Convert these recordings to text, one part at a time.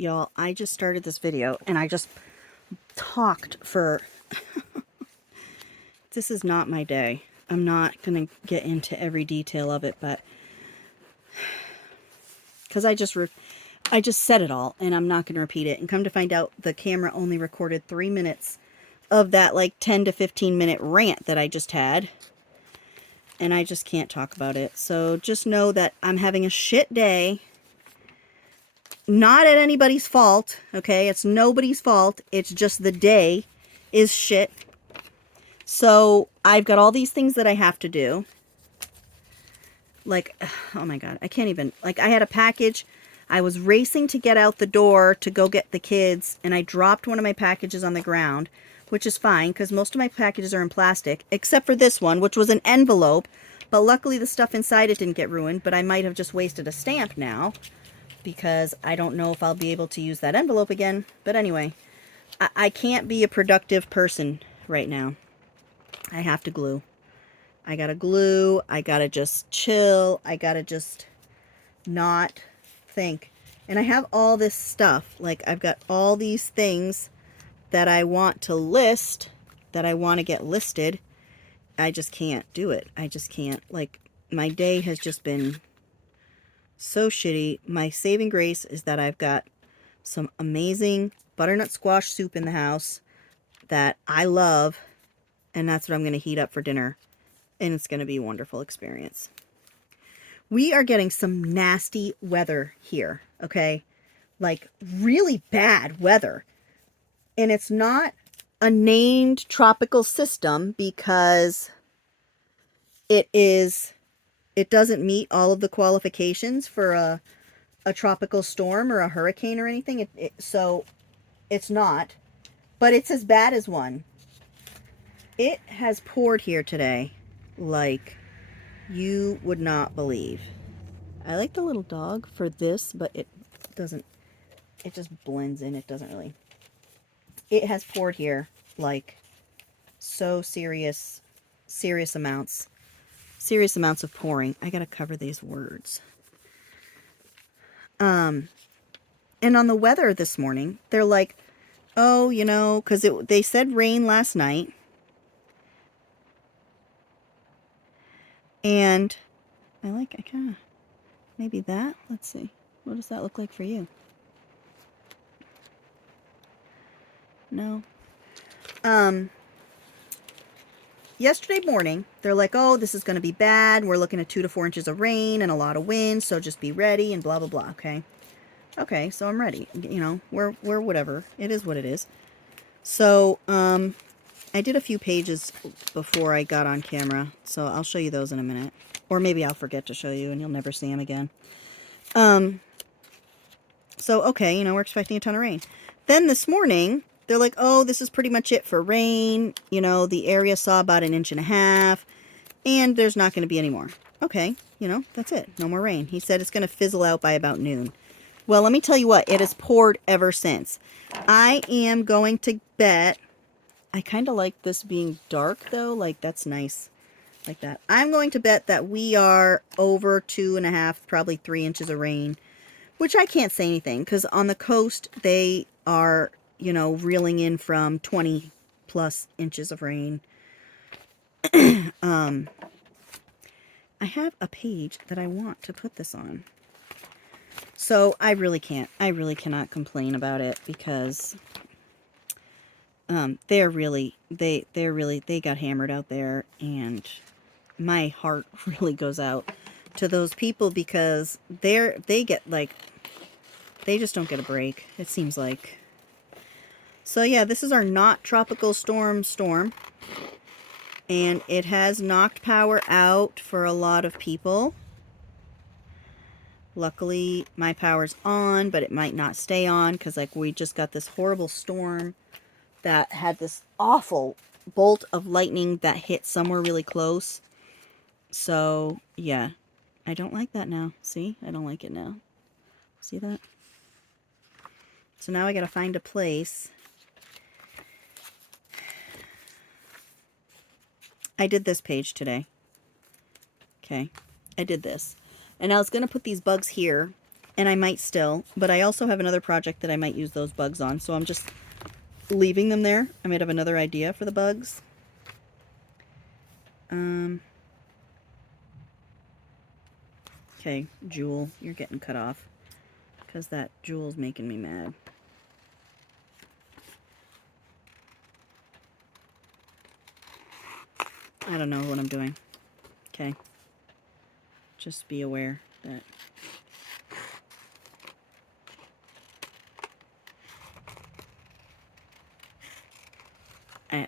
y'all, I just started this video and I just talked for... This is not my day. I'm not going to get into every detail of it, but... Because I just said it all, and I'm not going to repeat it. And come to find out, the camera only recorded 3 minutes of that, like, 10 to 15 minute rant that I just had. And I just can't talk about it. So just know that I'm having a shit day. Not at anybody's fault, okay? It's nobody's fault. It's just the day is shit. So I've got all these things that I have to do. Like, oh my God, I can't even, like, I had a package. I was racing to get out the door to go get the kids, and I dropped one of my packages on the ground, which is fine because most of my packages are in plastic, except for this one, which was an envelope. But luckily the stuff inside it didn't get ruined, but I might have just wasted a stamp now because I don't know if I'll be able to use that envelope again. But anyway, I can't be a productive person right now. I have to glue. I gotta glue. I gotta just chill. I gotta just not think. And I have all this stuff. Like, I've got all these things that I want to list, that I want to get listed. I just can't do it. I just can't. Like, my day has just been so shitty. My saving grace is that I've got some amazing butternut squash soup in the house that I love, and that's what I'm going to heat up for dinner, and it's going to be a wonderful experience. We are getting some nasty weather here, okay? Like, really bad weather. And it's not a named tropical system because it doesn't meet all of the qualifications for a tropical storm or a hurricane or anything. So it's not, but it's as bad as one. It has poured here today like you would not believe. I like the little dog for this, but it doesn't, it just blends in. It doesn't really. It has poured here like so serious amounts of pouring. I gotta cover these words. And on the weather this morning, they're like, oh, you know, because they said rain last night. And I kind of, maybe that. Let's see. What does that look like for you? No. Yesterday morning, they're like, oh, this is going to be bad. We're looking at 2 to 4 inches of rain and a lot of wind, so just be ready and blah, blah, blah, okay? Okay, so I'm ready. You know, we're whatever. It is what it is. So, I did a few pages before I got on camera, so I'll show you those in a minute. Or maybe I'll forget to show you and you'll never see them again. So, okay, you know, we're expecting a ton of rain. Then this morning, they're like, oh, this is pretty much it for rain. You know, the area saw about 1.5 inches, and there's not going to be any more. Okay, you know, that's it. No more rain. He said it's going to fizzle out by about noon. Well, let me tell you what, it has poured ever since. I am going to bet, I kind of like this being dark, though. Like, that's nice. Like that. I'm going to bet that we are over 2.5, probably 3 inches of rain. Which I can't say anything, because on the coast, they are, you know, reeling in from 20 plus inches of rain. I have a page that I want to put this on. So I really cannot complain about it, because they got hammered out there, and my heart really goes out to those people, because they get, like, they just don't get a break, it seems like. So yeah, this is our not tropical storm. And it has knocked power out for a lot of people. Luckily, my power's on, but it might not stay on, because, like, we just got this horrible storm that had this awful bolt of lightning that hit somewhere really close. So, yeah. I don't like that now. See? I don't like it now. See that? So now I gotta find a place. I did this page today. Okay. I did this. And I was gonna put these bugs here. And I might still, but I also have another project that I might use those bugs on, so I'm just leaving them there. I might have another idea for the bugs. Okay, Jewel, you're getting cut off because that Jewel's making me mad. I don't know what I'm doing. Okay. Just be aware that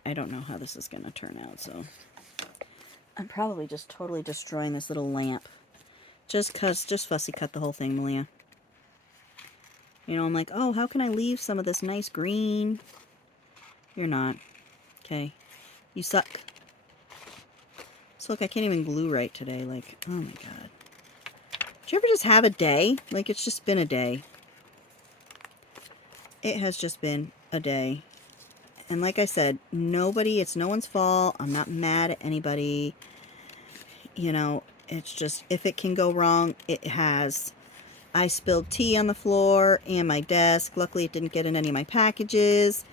I don't know how this is going to turn out, so I'm probably just totally destroying this little lamp. Just fussy cut the whole thing, Malia. You know, I'm like, oh, how can I leave some of this nice green? You're not. Okay. You suck. So look, I can't even glue right today. Like, oh my god. Do you ever just have a day? Like, it's just been a day. It has just been a day. And like I said, it's no one's fault. I'm not mad at anybody. You know, it's just, if it can go wrong, it has. I spilled tea on the floor and my desk. Luckily, it didn't get in any of my packages.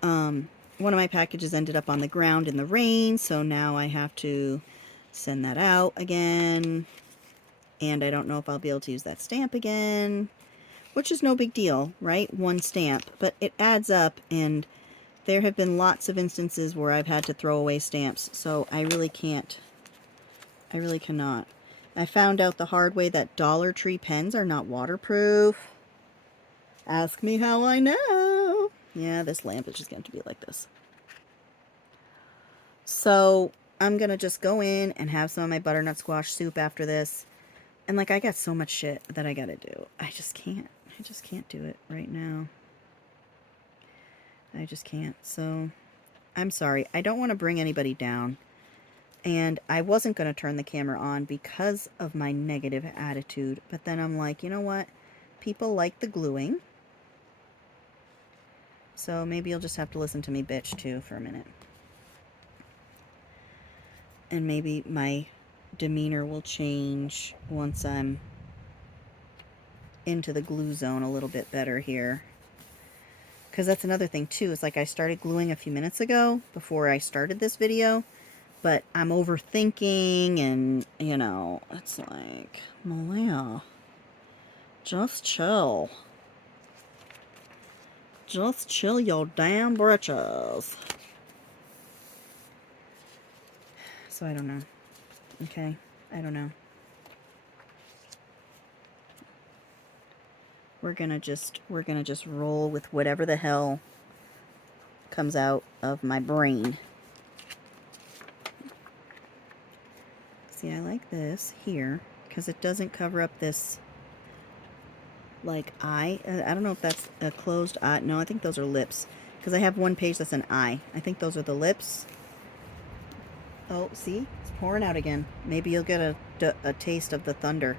One of my packages ended up on the ground in the rain, so now I have to send that out again. And I don't know if I'll be able to use that stamp again, which is no big deal, right? One stamp, but it adds up, and there have been lots of instances where I've had to throw away stamps, so I really can't. I really cannot. I found out the hard way that Dollar Tree pens are not waterproof. Ask me how I know. Yeah, this lamp is just going to be like this. So I'm going to just go in and have some of my butternut squash soup after this. And like, I got so much shit that I got to do. I just can't do it right now. I just can't. So I'm sorry. I don't want to bring anybody down. And I wasn't going to turn the camera on because of my negative attitude. But then I'm like, you know what? People like the gluing. So maybe you'll just have to listen to me bitch too for a minute. And maybe my demeanor will change once I'm into the glue zone a little bit better here. Because that's another thing too. It's like I started gluing a few minutes ago before I started this video. But I'm overthinking, and, you know, it's like, Malia, just chill. Just chill your damn britches. So I don't know. Okay? I don't know. We're gonna just roll with whatever the hell comes out of my brain. See, I like this here because it doesn't cover up this, like, eye. I don't know if that's a closed eye. No, I think those are lips because I have one page that's an eye. I think those are the lips. Oh, see? It's pouring out again. Maybe you'll get a taste of the thunder.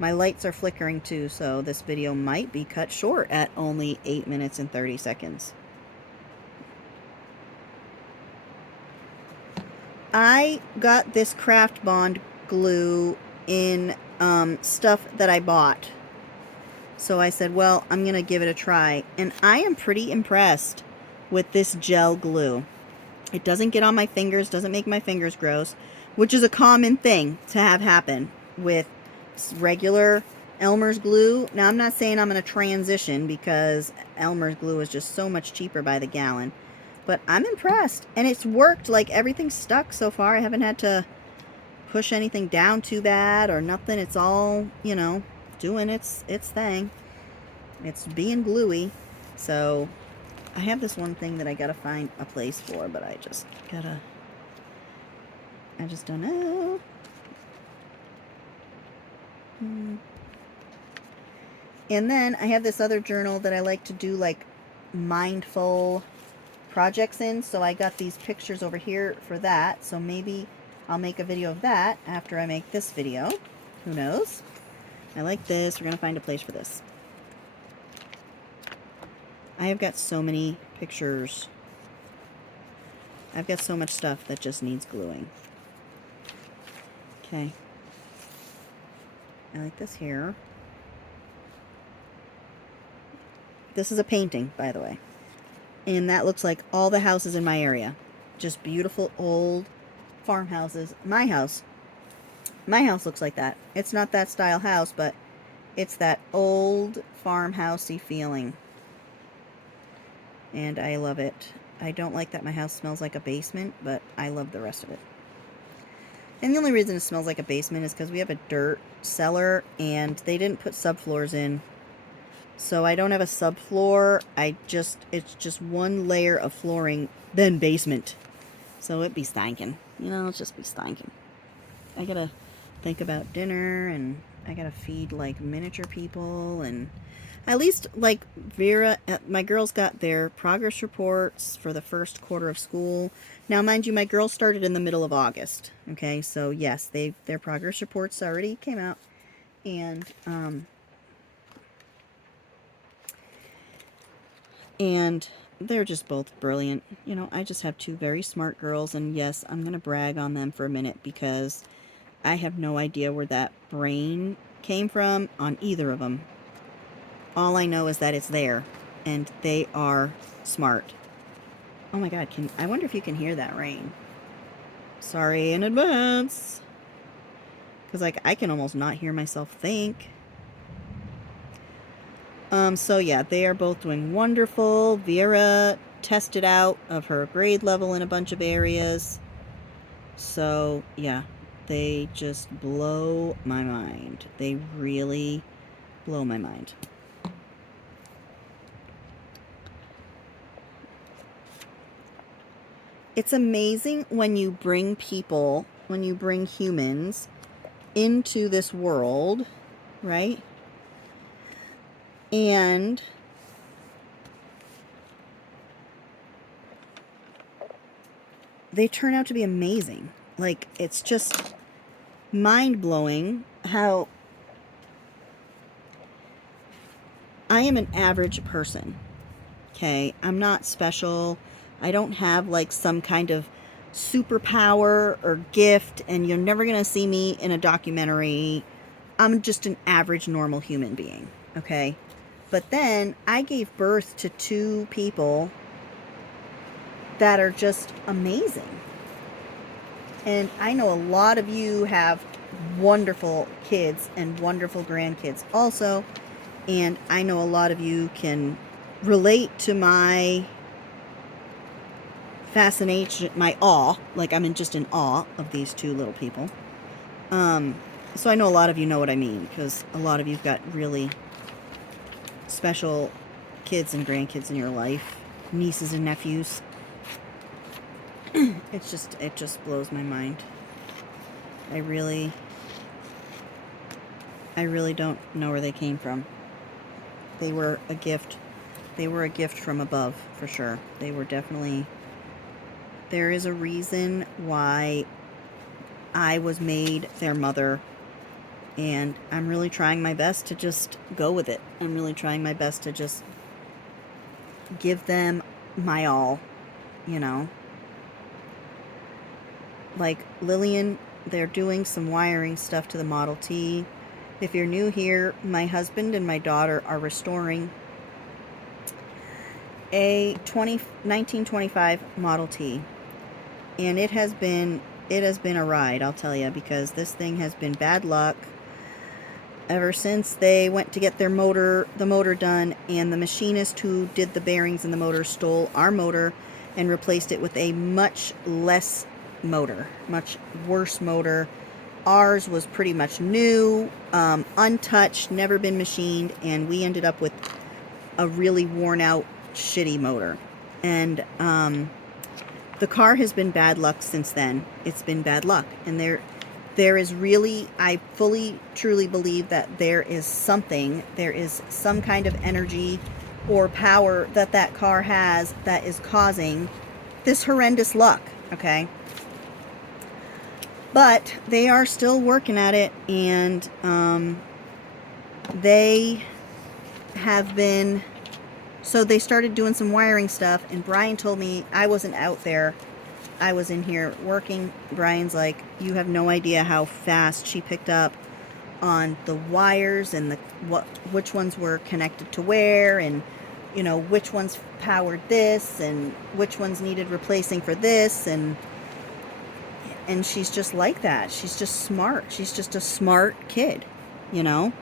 My lights are flickering too, so this video might be cut short at only 8 minutes and 30 seconds. I got this Craft Bond glue in stuff that I bought. So I said, well, I'm going to give it a try. And I am pretty impressed with this gel glue. It doesn't get on my fingers, doesn't make my fingers gross, which is a common thing to have happen with regular Elmer's glue. Now, I'm not saying I'm going to transition because Elmer's glue is just so much cheaper by the gallon. But I'm impressed. And it's worked. Like, everything's stuck so far. I haven't had to push anything down too bad or nothing. It's all, you know, doing its thing. It's being gluey. So I have this one thing that I gotta find a place for, but I just don't know. And then I have this other journal that I like to do like mindful projects in, so I got these pictures over here for that. So maybe I'll make a video of that after I make this video. Who knows? I like this. We're gonna find a place for this. I have got so many pictures. I've got so much stuff that just needs gluing. Okay. I like this here. This is a painting, by the way. And that looks like all the houses in my area. Just beautiful old farmhouses. My house looks like that. It's not that style house, but it's that old farmhousey feeling. And I love it. I don't like that my house smells like a basement, but I love the rest of it. And the only reason it smells like a basement is because we have a dirt cellar and they didn't put subfloors in. So I don't have a subfloor. It's just one layer of flooring, then basement. So it'd be stinking. You know, it's just be stinking. I gotta think about dinner, and I gotta feed like miniature people, and at least like Vera, my girls got their progress reports for the first quarter of school. Now, mind you, my girls started in the middle of August. Okay, so yes, their progress reports already came out, and they're just both brilliant. You know, I just have two very smart girls, and yes, I'm gonna brag on them for a minute because I have no idea where that brain came from on either of them. All I know is that it's there, and they are smart. Oh my god, I wonder if you can hear that rain. Sorry in advance. Because, like, I can almost not hear myself think. So yeah, they are both doing wonderful. Vera tested out of her grade level in a bunch of areas. So, yeah, they just blow my mind. They really blow my mind. It's amazing when you bring people, when you bring humans into this world, right? And they turn out to be amazing. Like, it's just mind-blowing how I am an average person. Okay, I'm not special. I don't have like some kind of superpower or gift, and you're never going to see me in a documentary. I'm just an average, normal human being. Okay, but then I gave birth to two people that are just amazing. And I know a lot of you have wonderful kids and wonderful grandkids also. And I know a lot of you can relate to my fascination, my awe. Like, I'm just in awe of these two little people. So I know a lot of you know what I mean, because a lot of you've got really special kids and grandkids in your life, nieces and nephews. It just blows my mind. I really don't know where they came from. They were a gift. They were a gift from above, for sure. They were definitely... There is a reason why I was made their mother, and I'm really trying my best to just go with it. I'm really trying my best to just give them my all, you know. Like Lillian, they're doing some wiring stuff to the Model T. If you're new here, my husband and my daughter are restoring a 1925 Model T. And it has been a ride, I'll tell you, because this thing has been bad luck ever since they went to get the motor done, and the machinist who did the bearings in the motor stole our motor and replaced it with a much less motor, much worse motor. Ours was pretty much new, untouched, never been machined, and we ended up with a really worn out, shitty motor. And the car has been bad luck since then. It's been bad luck. And there is really, I fully, truly believe that there is some kind of energy or power that car has that is causing this horrendous luck, okay? But they are still working at it, and they have been... So they started doing some wiring stuff, and Brian told me, I wasn't out there, I was in here working. Brian's like, you have no idea how fast she picked up on the wires and which ones were connected to where, and you know, which ones powered this and which ones needed replacing for this, and she's just like that. She's just smart. She's just a smart kid, you know?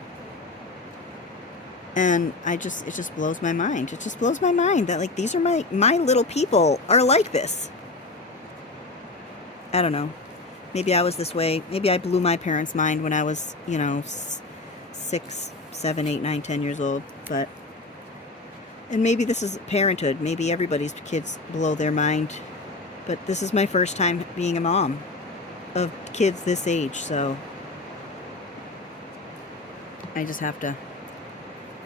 And it just blows my mind. It just blows my mind that, like, these are my little people are like this. I don't know. Maybe I was this way. Maybe I blew my parents' mind when I was, you know, 6, 7, 8, 9, 10 years old. But, and maybe this is parenthood. Maybe everybody's kids blow their mind. But this is my first time being a mom of kids this age, so I just have to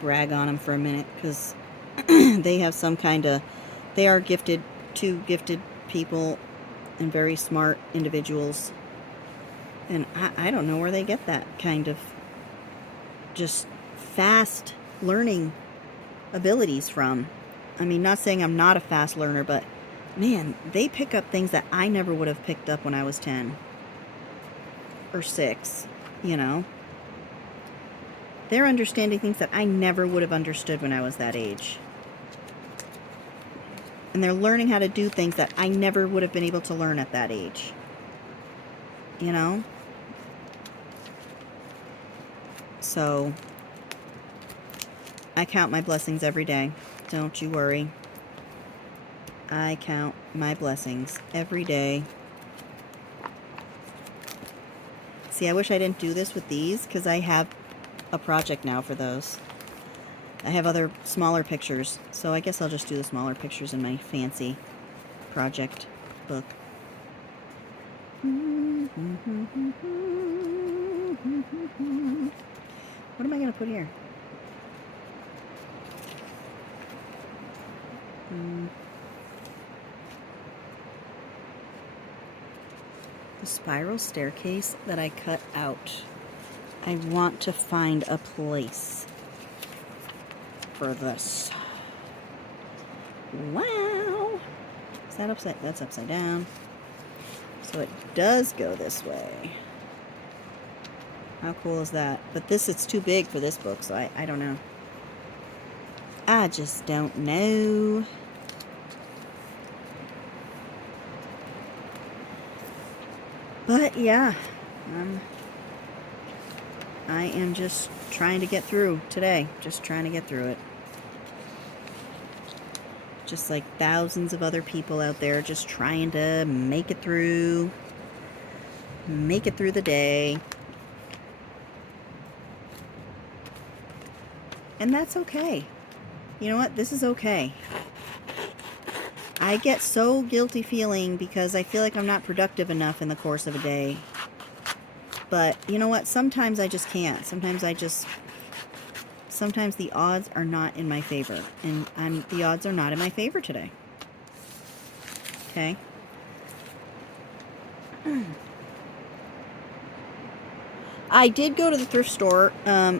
brag on them for a minute, because they have some kind of, they are gifted, two gifted people and very smart individuals, and I don't know where they get that kind of just fast learning abilities from. I mean, not saying I'm not a fast learner, but man, they pick up things that I never would have picked up when I was 10 or 6, you know. They're understanding things that I never would have understood when I was that age. And they're learning how to do things that I never would have been able to learn at that age. You know? So, I count my blessings every day. Don't you worry. I count my blessings every day. See, I wish I didn't do this with these, because I have a project now for those. I have other smaller pictures, so I guess I'll just do the smaller pictures in my fancy project book. What am I going to put here? The spiral staircase that I cut out. I want to find a place for this. Wow! Is that upside? That's upside down. So it does go this way. How cool is that? But this, it's too big for this book, so I don't know. I just don't know. But yeah, I am just trying to get through today. Just trying to get through it. Just like thousands of other people out there, just trying to make it through. Make it through the day. And that's okay. You know what? This is okay. I get so guilty feeling because I feel like I'm not productive enough in the course of a day. But you know what? Sometimes I just can't. Sometimes the odds are not in my favor. And the odds are not in my favor today. Okay? I did go to the thrift store,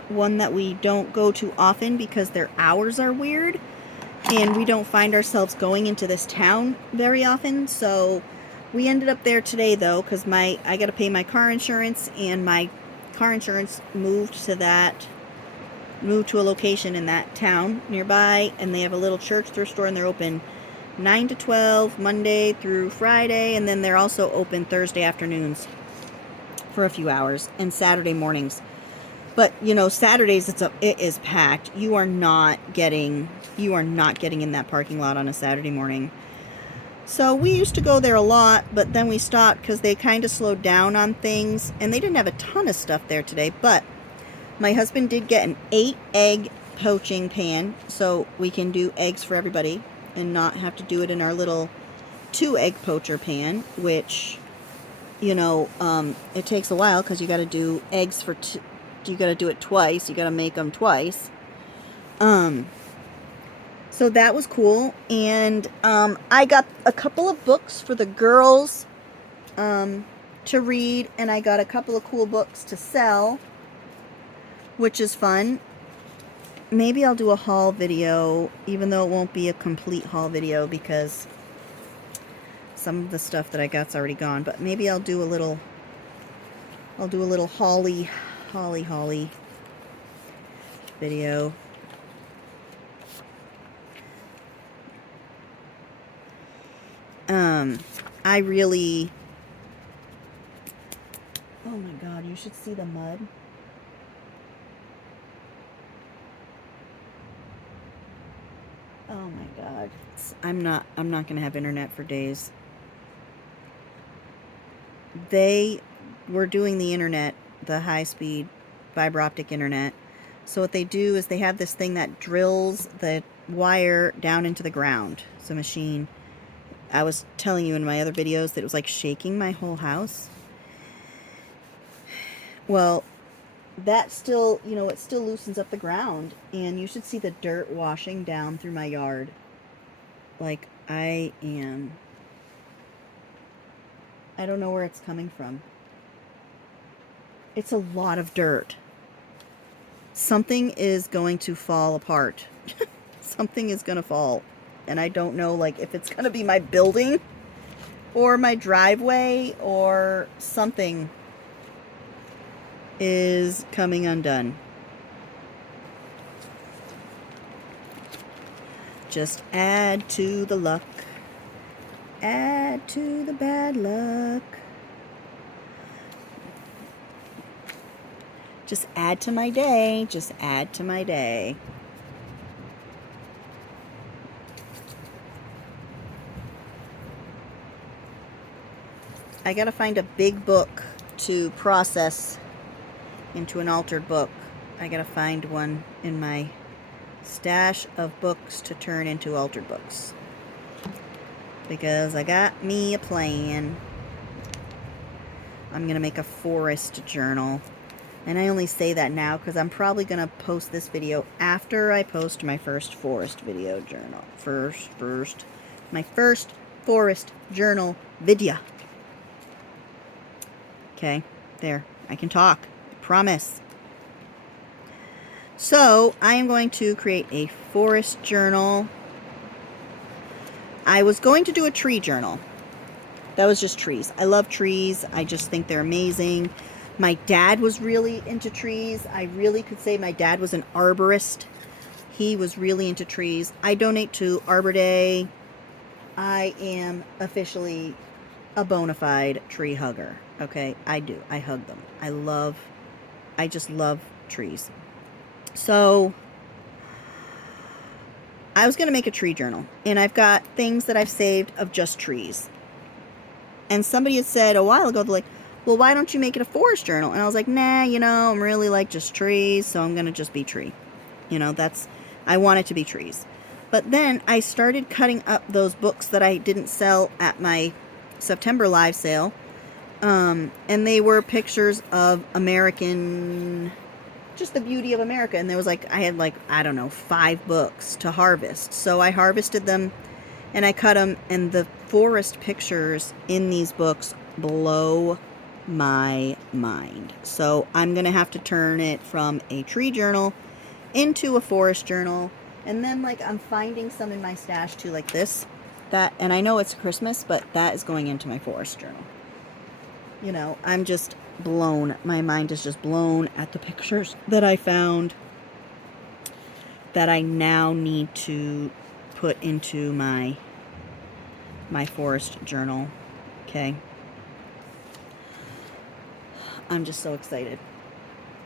one that we don't go to often because their hours are weird. And we don't find ourselves going into this town very often. So we ended up there today, though, because I got to pay my car insurance, and my car insurance moved to a location in that town nearby, and they have a little church thrift store, and they're open 9 to 12 Monday through Friday, and then they're also open Thursday afternoons for a few hours, and Saturday mornings. But you know, Saturdays it is packed. You are not getting in that parking lot on a Saturday morning. So we used to go there a lot, but then we stopped because they kind of slowed down on things, and they didn't have a ton of stuff there today. But my husband did get an 8-egg poaching pan, so we can do eggs for everybody and not have to do it in our little 2-egg poacher pan, which, you know, it takes a while because you got to do eggs for you got to do it twice. You got to make them twice. So that was cool. And I got a couple of books for the girls to read, and I got a couple of cool books to sell, which is fun. Maybe I'll do a haul video, even though it won't be a complete haul video because some of the stuff that I got's already gone. But maybe I'll do a little holly video. I really... Oh my God, you should see the mud. Oh my God. I'm not going to have internet for days. They were doing the internet, the high-speed fiber optic internet. So what they do is they have this thing that drills the wire down into the ground. It's a machine. I was telling you in my other videos that it was like shaking my whole house. Well, that still, you know, it still loosens up the ground, and you should see the dirt washing down through my yard. Like, I don't know where it's coming from. It's a lot of dirt. Something is going to fall apart. Something is going to fall. And I don't know, like, if it's going to be my building or my driveway or something is coming undone. Just add to the luck. Add to the bad luck. Just add to my day. Just add to my day. I gotta find a big book to process into an altered book. I gotta find one in my stash of books to turn into altered books. Because I got me a plan. I'm gonna make a forest journal. And I only say that now because I'm probably going to post this video after I post my first forest video journal. My first forest journal video. Okay, there. I can talk. I promise. So, I am going to create a forest journal. I was going to do a tree journal. That was just trees. I love trees. I just think they're amazing. My dad was really into trees. I really could say my dad was an arborist. He was really into trees. I donate to Arbor Day. I am officially a bona fide tree hugger. Okay, I do. I hug them. I just love trees. So, I was going to make a tree journal. And I've got things that I've saved of just trees. And somebody had said a while ago, they're like, well, why don't you make it a forest journal? And I was like, nah, you know, I'm really like just trees, so I'm going to just be tree. You know, I want it to be trees. But then I started cutting up those books that I didn't sell at my September live sale. And they were pictures of American, just the beauty of America. And there was like, I had like, I don't know, 5 books to harvest. So I harvested them and I cut them. And the forest pictures in these books blow my mind. So I'm gonna have to turn it from a tree journal into a forest journal. And then like I'm finding some in my stash too, like this, that, and I know it's Christmas, but that is going into my forest journal. You know, I'm just blown. My mind is just blown at the pictures that I found that I now need to put into my forest journal. Okay. I'm just so excited.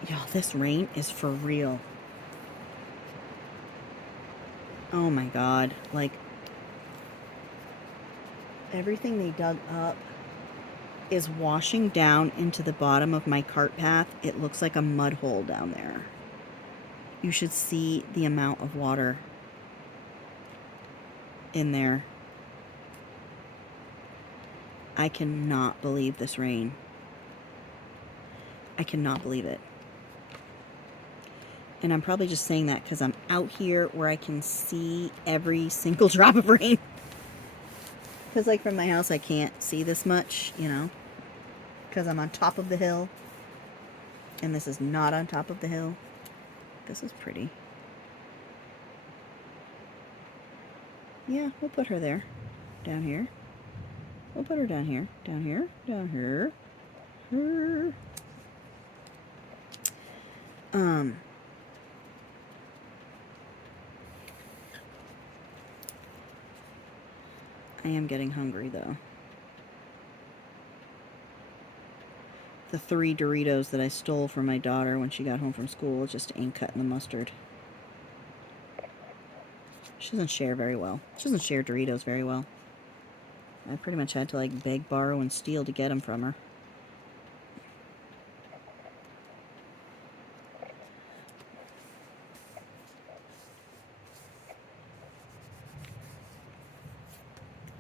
Y'all, this rain is for real. Oh my God. Like, everything they dug up is washing down into the bottom of my cart path. It looks like a mud hole down there. You should see the amount of water in there. I cannot believe this rain. I cannot believe it. And I'm probably just saying that because I'm out here where I can see every single drop of rain. Because like from my house I can't see this much, you know. Because I'm on top of the hill. And this is not on top of the hill. This is pretty. Yeah, we'll put her there. Down here. We'll put her down here. Down here. Down here. Her. I am getting hungry though. the 3 Doritos that I stole from my daughter when she got home from school. It just ain't cutting the mustard. She doesn't share very well. She doesn't share Doritos very well. I pretty much had to like beg, borrow, and steal to get them from her.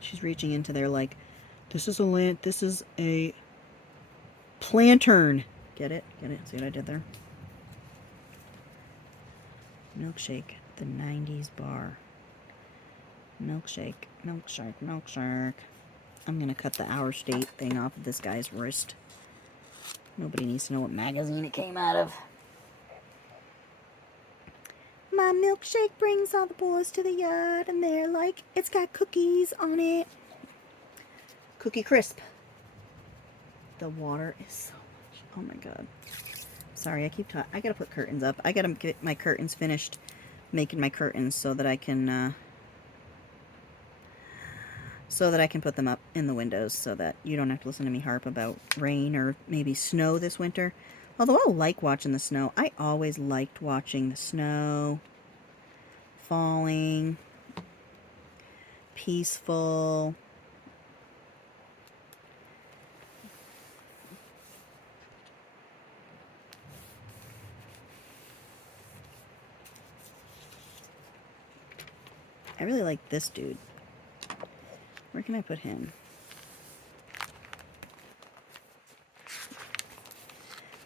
She's reaching into there like, this is a plantern. Get it? Get it? See what I did there? Milkshake, the 90s bar. Milkshake, milkshake, milkshake. I'm gonna cut the Our State thing off of this guy's wrist. Nobody needs to know what magazine it came out of. My milkshake brings all the boys to the yard, and they're like, it's got cookies on it. Cookie Crisp. The water is so much. Oh my god. Sorry, I keep talking. I gotta put curtains up. I gotta get my curtains finished, making my curtains so that I can put them up in the windows so that you don't have to listen to me harp about rain or maybe snow this winter. Although I like watching the snow. I always liked watching the snow falling. Peaceful. I really like this dude. Where can I put him?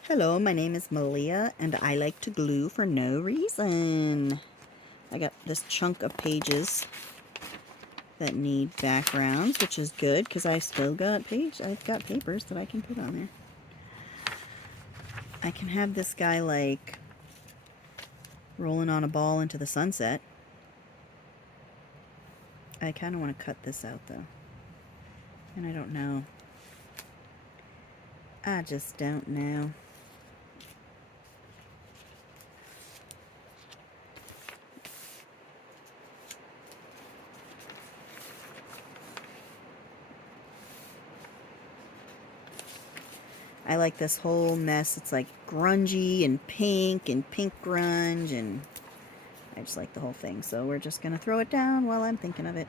Hello, my name is Malia, and I like to glue for no reason. I got this chunk of pages that need backgrounds, which is good because I've got papers that I can put on there. I can have this guy like rolling on a ball into the sunset. I kind of want to cut this out though. And I don't know. I just don't know. I like this whole mess. It's like grungy and pink grunge, and I just like the whole thing. So we're just going to throw it down while I'm thinking of it.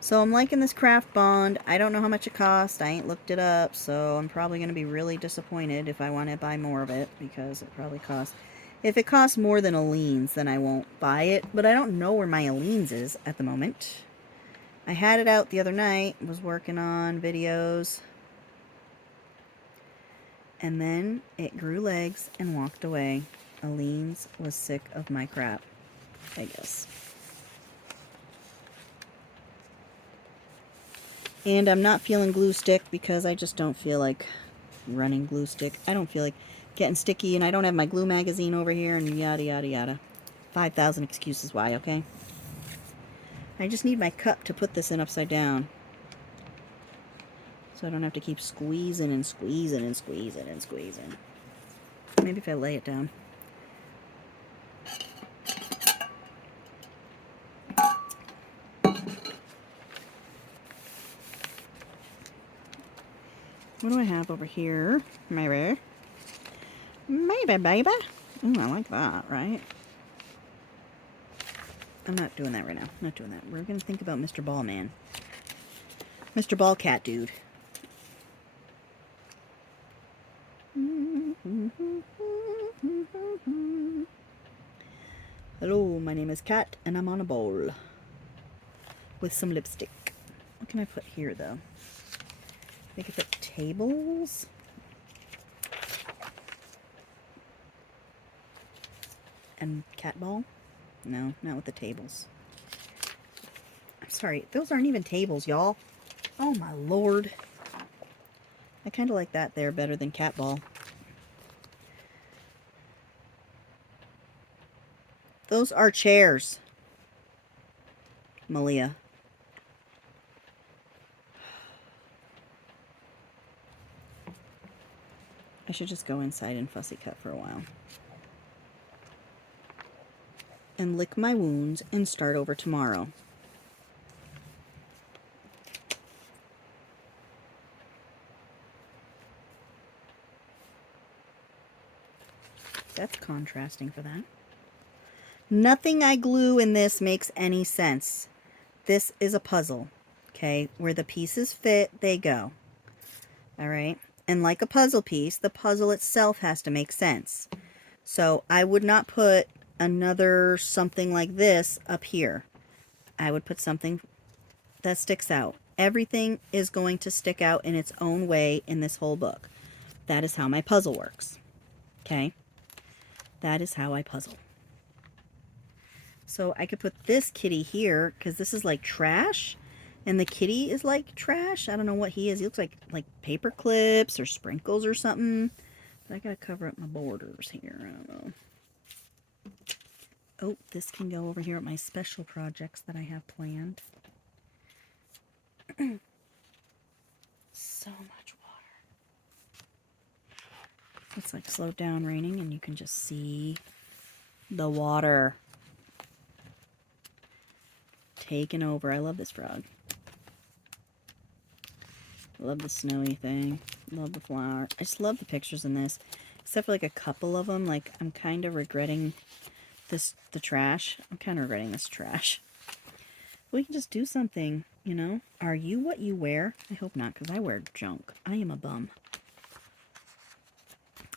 So I'm liking this craft bond. I don't know how much it costs. I ain't looked it up, so I'm probably going to be really disappointed if I want to buy more of it, because it probably costs... If it costs more than Aleene's, then I won't buy it, but I don't know where my Aleene's is at the moment. I had it out the other night, was working on videos, and then it grew legs and walked away. Aleene's was sick of my crap, I guess. And I'm not feeling glue stick because I just don't feel like running glue stick. I don't feel like getting sticky, and I don't have my glue magazine over here, and yada yada yada. 5,000 excuses why, okay? I just need my cup to put this in upside down, so I don't have to keep squeezing and squeezing and squeezing and squeezing. Maybe if I lay it down. What do I have over here? Maybe. Maybe, baby. Ooh, I like that, right? I'm not doing that right now. I'm not doing that. We're going to think about Mr. Ballman. Mr. Ballcat dude. Hello, my name is Kat, and I'm on a bowl with some lipstick. What can I put here, though? I could put tables. And cat ball? No, not with the tables. I'm sorry, those aren't even tables, y'all. Oh my lord. I kind of like that there better than cat ball. Those are chairs, Malia. I should just go inside and fussy cut for a while. And lick my wounds and start over tomorrow. That's contrasting for that. Nothing I glue in this makes any sense. This is a puzzle, okay? Where the pieces fit, they go. All right? And like a puzzle piece, the puzzle itself has to make sense. So I would not put another something like this up here. I would put something that sticks out. Everything is going to stick out in its own way in this whole book. That is how my puzzle works. Okay? That is how I puzzle. So I could put this kitty here because this is like trash. And the kitty is like trash. I don't know what he is. He looks like paper clips or sprinkles or something. But I gotta cover up my borders here. I don't know. Oh, this can go over here at my special projects that I have planned. So much water. It's like slowed down raining and you can just see the water taking over. I love this frog. I love the snowy thing. Love the flower. I just love the pictures in this. Except for like a couple of them. Like I'm kind of regretting the trash. I'm kind of regretting this trash. We can just do something, you know. Are you what you wear? I hope not, because I wear junk. I am a bum.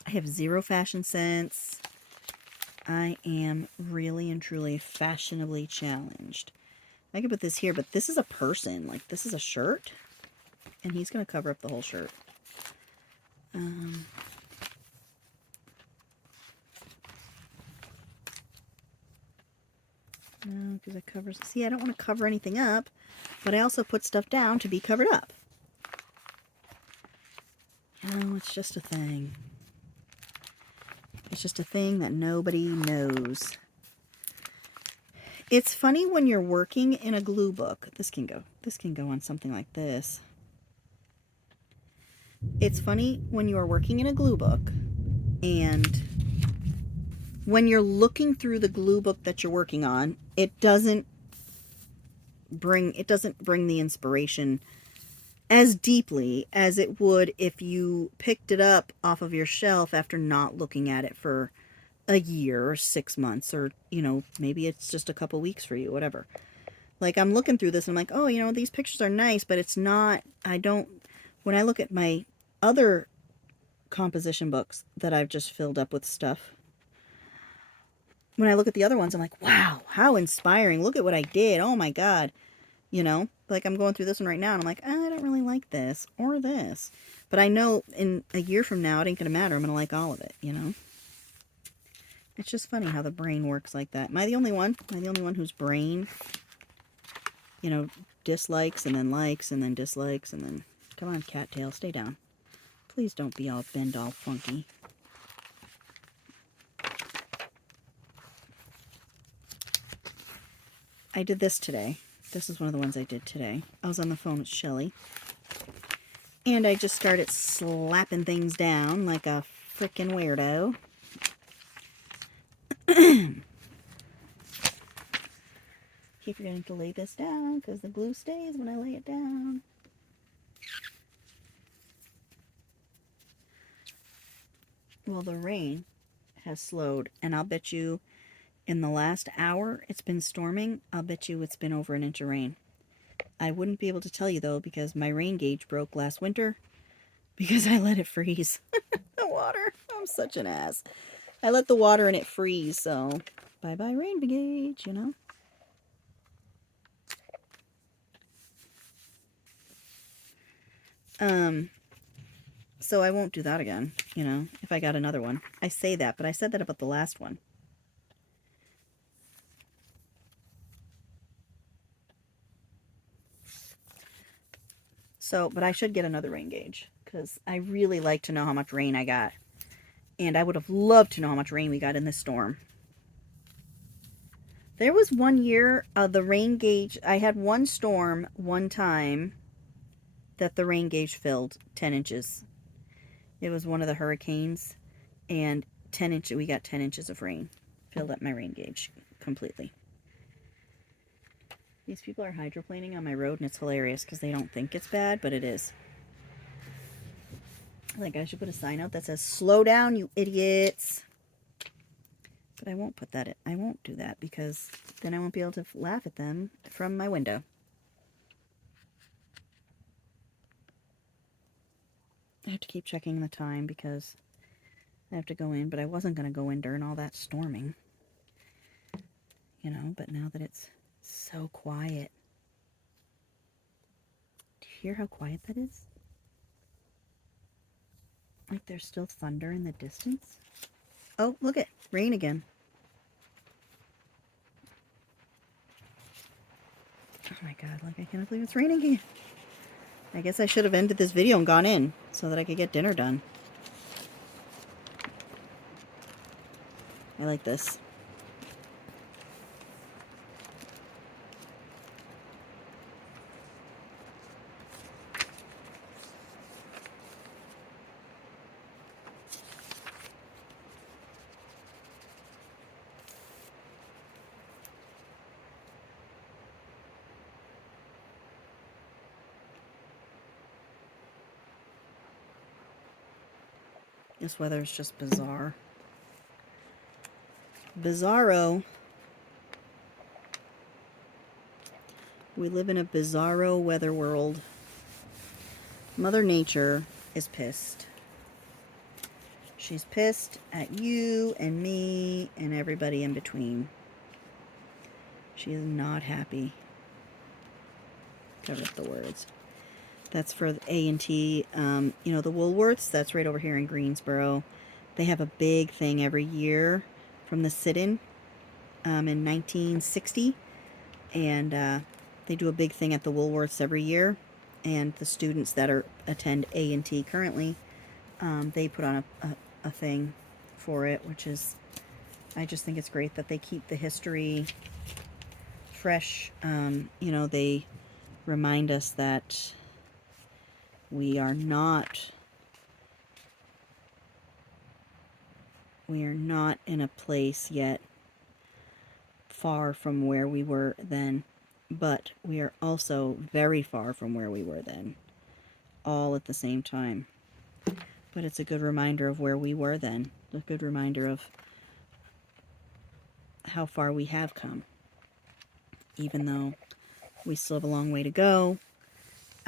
I have zero fashion sense. I am really and truly fashionably challenged. I could put this here, but this is a person. Like, this is a shirt. And he's going to cover up the whole shirt. No, because it covers... See, I don't want to cover anything up, but I also put stuff down to be covered up. Oh, it's just a thing. It's just a thing that nobody knows. It's funny when you're working in a glue book. This can go on something like this. It's funny when you are working in a glue book and when you're looking through the glue book that you're working on, it doesn't bring the inspiration as deeply as it would if you picked it up off of your shelf after not looking at it for a year or 6 months, or, you know, maybe it's just a couple weeks for you, whatever. Like, I'm looking through this and I'm like, oh, you know, these pictures are nice, but it's not, when I look at my other composition books that I've just filled up with stuff, when I look at the other ones, I'm like, wow, how inspiring. Look at what I did. Oh my God. You know, like I'm going through this one right now and I'm like, I don't really like this or this. But I know in a year from now, it ain't going to matter. I'm going to like all of it, you know. It's just funny how the brain works like that. Am I the only one? Am I the only one whose brain, you know, dislikes and then likes and then dislikes and then... Come on, cattail, stay down. Please don't be all bend all funky. I did this today. This is one of the ones I did today. I was on the phone with Shelly. And I just started slapping things down like a freaking weirdo. Keep forgetting to lay this down because the glue stays when I lay it down. Well, the rain has slowed, and I'll bet you in the last hour it's been storming. I'll bet you it's been over an inch of rain. I wouldn't be able to tell you, though, because my rain gauge broke last winter because I let it freeze. The water. I'm such an ass. I let the water in it freeze, so bye-bye rain gauge, you know. So I won't do that again, you know, if I got another one. I say that, but I said that about the last one. So, but I should get another rain gauge because I really like to know how much rain I got. And I would have loved to know how much rain we got in this storm. There was one year, the rain gauge, I had one storm one time that the rain gauge filled 10 inches. It was one of the hurricanes, and we got 10 inches of rain. Filled up my rain gauge completely. These people are hydroplaning on my road, and it's hilarious because they don't think it's bad, but it is. Like, I should put a sign out that says, slow down, you idiots. But I won't put that in. I won't do that because then I won't be able to laugh at them from my window. I have to keep checking the time because I have to go in, but I wasn't going to go in during all that storming. You know, but now that it's so quiet. Do you hear how quiet that is? Like there's still thunder in the distance. Oh, look at rain again. Oh my god, like I can't believe it's raining again. I guess I should have ended this video and gone in so that I could get dinner done. I like this. This weather is just bizarre. Bizarro. We live in a bizarro weather world. Mother Nature is pissed. She's pissed at you and me and everybody in between. She is not happy. Cover up the words. That's for the A&T. You know, the Woolworths, that's right over here in Greensboro. They have a big thing every year from the sit-in in 1960. And they do a big thing at the Woolworths every year. And the students that attend A&T currently, they put on a thing for it, which is, I just think it's great that they keep the history fresh. You know, they remind us that we are not in a place yet far from where we were then, but we are also very far from where we were then, all at the same time. But it's a good reminder of where we were then, a good reminder of how far we have come. Even though we still have a long way to go,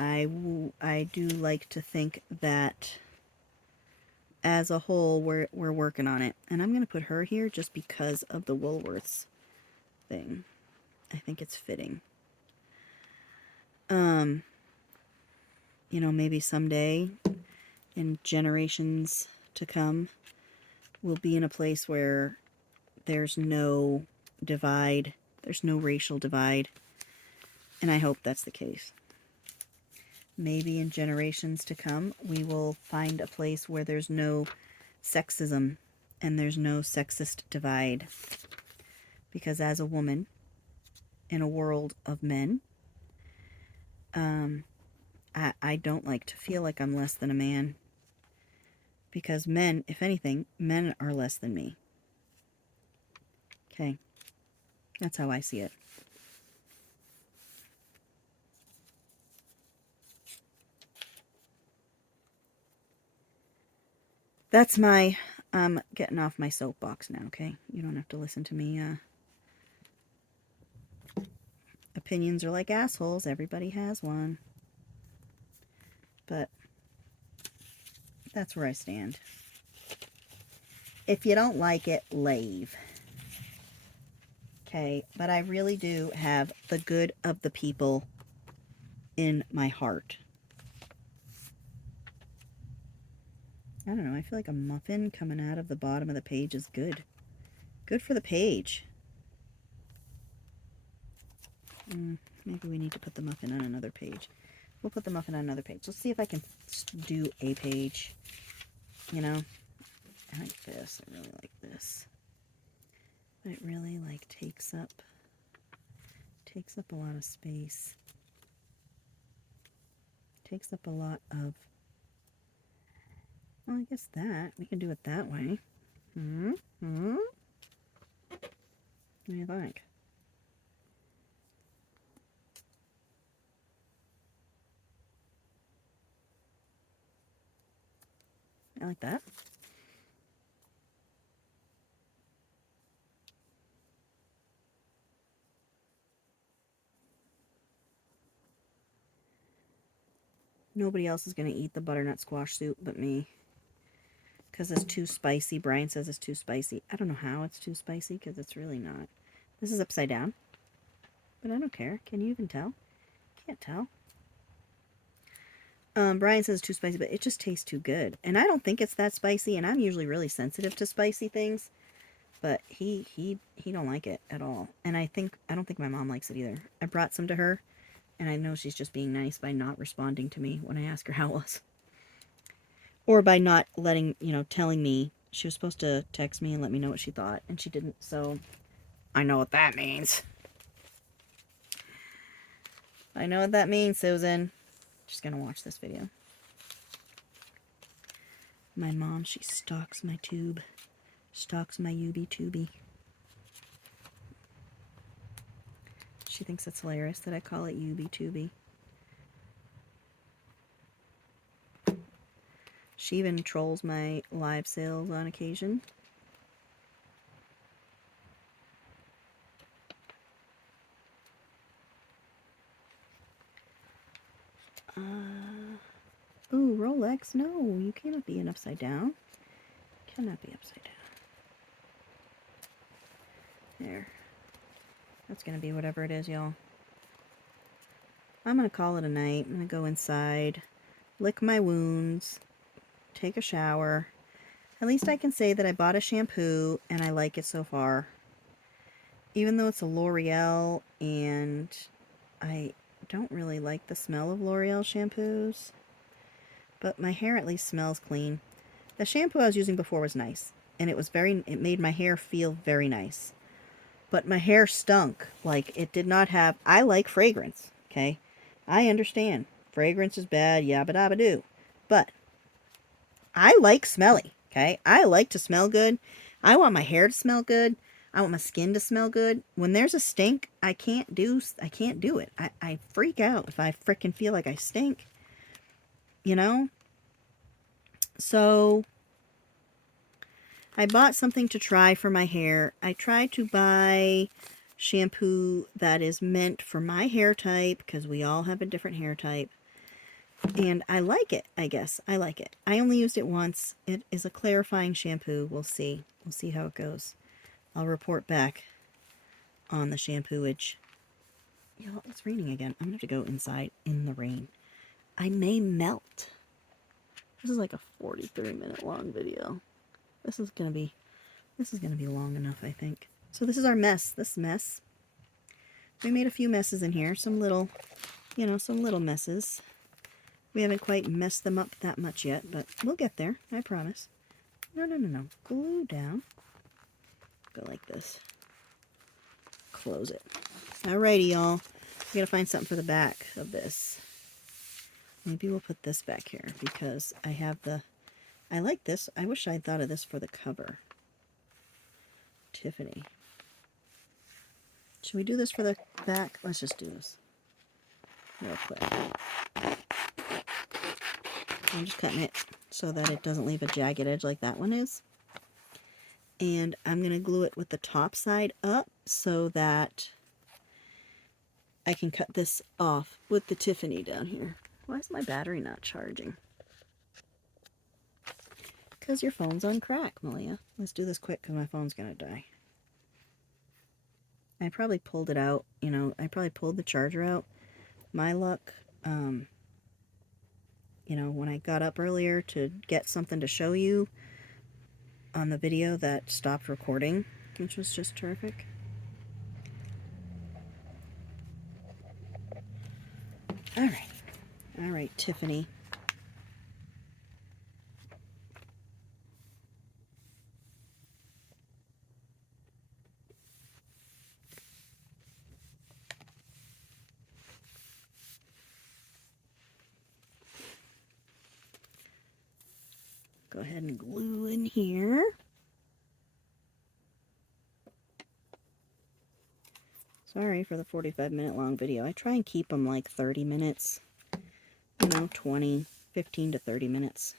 I do like to think that as a whole we're working on it. And I'm going to put her here just because of the Woolworths thing. I think it's fitting. You know, maybe someday in generations to come, we'll be in a place where there's no divide, there's no racial divide, and I hope that's the case. Maybe in generations to come, we will find a place where there's no sexism and there's no sexist divide. Because as a woman in a world of men, I don't like to feel like I'm less than a man. Because men, if anything, men are less than me. Okay. That's how I see it. That's my, getting off my soapbox now, okay? You don't have to listen to me, opinions are like assholes. Everybody has one. But that's where I stand. If you don't like it, leave. Okay, but I really do have the good of the people in my heart. I don't know, I feel like a muffin coming out of the bottom of the page is good. Good for the page. Maybe we need to put the muffin on another page. We'll put the muffin on another page. Let's see if I can do a page. You know, I like this. I really like this. But it really like takes up a lot of space. Takes up a lot of, well, I guess that we can do it that way. What do you think? I like that. Nobody else is going to eat the butternut squash soup but me. Because it's too spicy. Brian says it's too spicy. I don't know how it's too spicy because it's really not. This is upside down. But I don't care. Can you even tell? Can't tell. Brian says it's too spicy, but it just tastes too good. And I don't think it's that spicy, and I'm usually really sensitive to spicy things. But he don't like it at all. And I don't think my mom likes it either. I brought some to her, and I know she's just being nice by not responding to me when I ask her how it was. Or by not letting, telling me. She was supposed to text me and let me know what she thought, and she didn't, so I know what that means. I know what that means, Susan. She's gonna watch this video. My mom, she stalks my tube. Stalks my UB-tubey. She thinks it's hilarious that I call it UB-tubey. She even trolls my live sales on occasion. Ooh, Rolex. No, you cannot be an upside down. Cannot be upside down. There. That's going to be whatever it is, y'all. I'm going to call it a night. I'm going to go inside, lick my wounds, take a shower. At least I can say that I bought a shampoo and I like it so far. Even though it's a L'Oreal and I don't really like the smell of L'Oreal shampoos. But my hair at least smells clean. The shampoo I was using before was nice. And it made my hair feel very nice. But my hair stunk. Like, it did not have... I like fragrance, okay? I understand. Fragrance is bad, yabba dabba doo. But I like smelly, okay? I like to smell good. I want my hair to smell good. I want my skin to smell good. When there's a stink, I can't do it. I freak out if I frickin' feel like I stink. You know? So I bought something to try for my hair. I tried to buy shampoo that is meant for my hair type, because we all have a different hair type. And I like it, I guess. I like it. I only used it once. It is a clarifying shampoo. We'll see. We'll see how it goes. I'll report back on the shampooage. Y'all, it's raining again. I'm going to have to go inside in the rain. I may melt. This is like a 43-minute long video. This is gonna be long enough, I think. So this is our mess. This mess. We made a few messes in here. Some little messes. We haven't quite messed them up that much yet, but we'll get there. I promise. No. Glue down. Go like this. Close it. Alrighty, y'all. We gotta find something for the back of this. Maybe we'll put this back here because I like this. I wish I'd thought of this for the cover. Tiffany. Should we do this for the back? Let's just do this real quick. I'm just cutting it so that it doesn't leave a jagged edge like that one is. And I'm going to glue it with the top side up so that I can cut this off with the Tiffany down here. Why is my battery not charging? Because your phone's on crack, Malia. Let's do this quick because my phone's going to die. I probably pulled it out. I probably pulled the charger out. My luck, when I got up earlier to get something to show you on the video that stopped recording, which was just terrific. All right, Tiffany. Go ahead and glue in here. Sorry for the 45-minute long video. I try and keep them like 30 minutes. 15 to 30 minutes.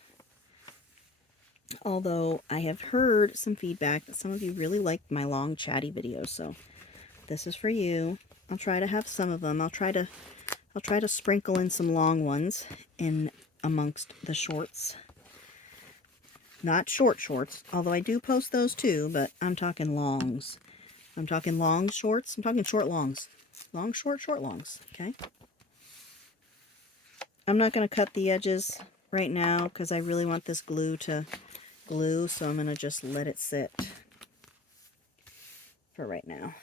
Although I have heard some feedback that some of you really liked my long chatty videos, so this is for you. I'll try to have some of them. I'll try to I'll try to sprinkle in some long ones in amongst the shorts. Not short shorts, although I do post those too, but I'm talking longs. I'm talking long shorts. I'm talking short longs. Long, short, short longs, okay? I'm not going to cut the edges right now because I really want this glue to glue, so I'm going to just let it sit for right now.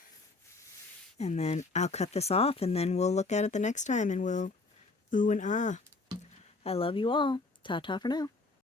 And then I'll cut this off, and then we'll look at it the next time, and we'll ooh and ah. I love you all. Ta-ta for now.